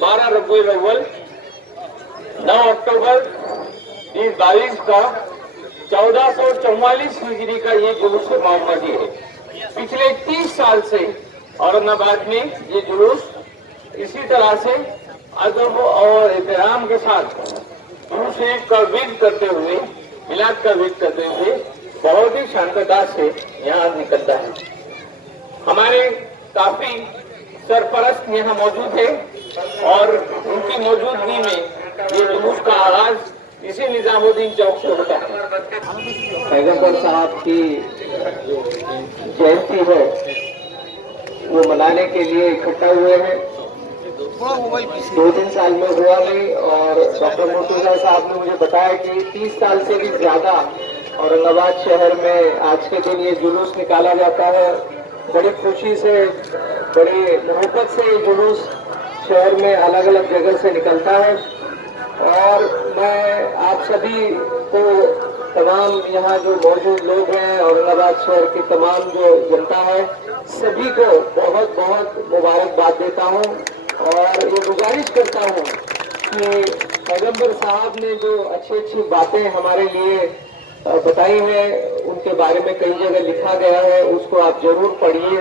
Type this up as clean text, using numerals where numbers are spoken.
12 रबीउल अव्वल 9 अक्टूबर 2022 का 1444 हिजरी का ये जुलूस मोहम्मदी है। पिछले 30 साल से औरंगाबाद में ये जुलूस इसी तरह से अदब और एहतराम के साथ जुलूस शरीफ का विद करते हुए, मिलाद का विद करते हुए बहुत ही शांतता से यहाँ निकलता है। हमारे काफी सरपरस्त यहाँ मौजूद है और उनकी मौजूदगी में ये जुलूस का आगाज इसी निजामुद्दीन चौक से होता है। पैगंबर साहब की जयंती है, वो मनाने के लिए इकट्ठा हुए हैं। 2-3 साल में हुआ नहीं और डॉक्टर मुर्तजा साहब ने मुझे बताया कि 30 साल से भी ज्यादा औरंगाबाद शहर में आज के दिन ये जुलूस निकाला जाता है। बड़ी खुशी से, बड़ी मोहब्बत से ये जुलूस शहर में अलग अलग जगह से निकलता है और मैं आप सभी को, तमाम यहाँ जो मौजूद लोग हैं, औरंगाबाद शहर की तमाम जो जनता है, सभी को बहुत बहुत मुबारकबाद देता हूँ और ये गुजारिश करता हूँ कि पैगंबर साहब ने जो अच्छी अच्छी बातें हमारे लिए बताई हैं, उनके बारे में कई जगह लिखा गया है, उसको आप जरूर पढ़िए।